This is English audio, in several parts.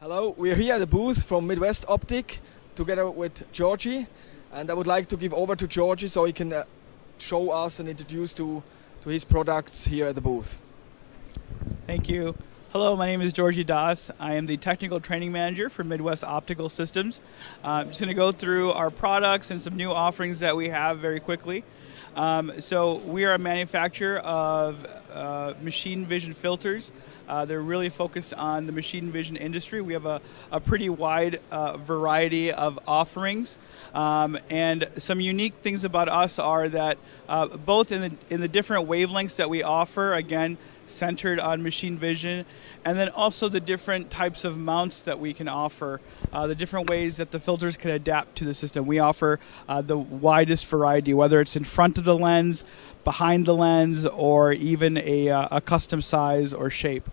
Hello, we are here at the booth from Midwest Optic together with Georgie, and I would like to give over to Georgie so he can show us and introduce to his products here at the booth. Thank you. Hello, my name is Georgie Das. I am the Technical Training Manager for Midwest Optical Systems. I'm just going to go through our products and some new offerings that we have very quickly. So we are a manufacturer of machine vision filters. They're really focused on the machine vision industry. We have a pretty wide variety of offerings, and some unique things about us are that both in the different wavelengths that we offer, again centered on machine vision, and then also the different types of mounts that we can offer, the different ways that the filters can adapt to the system. We offer the widest variety, whether it's in front of the lens, behind the lens, or even a custom size or shape.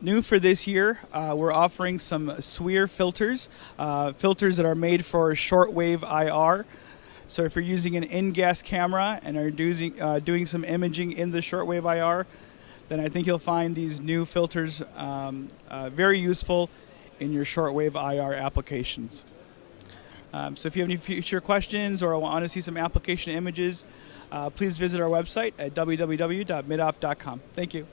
New for this year, we're offering some SWIR filters, filters that are made for shortwave IR. So if you're using an in-gas camera and are doing some imaging in the shortwave IR, then I think you'll find these new filters very useful in your shortwave IR applications. So if you have any future questions or want to see some application images, please visit our website at www.midopt.com. Thank you.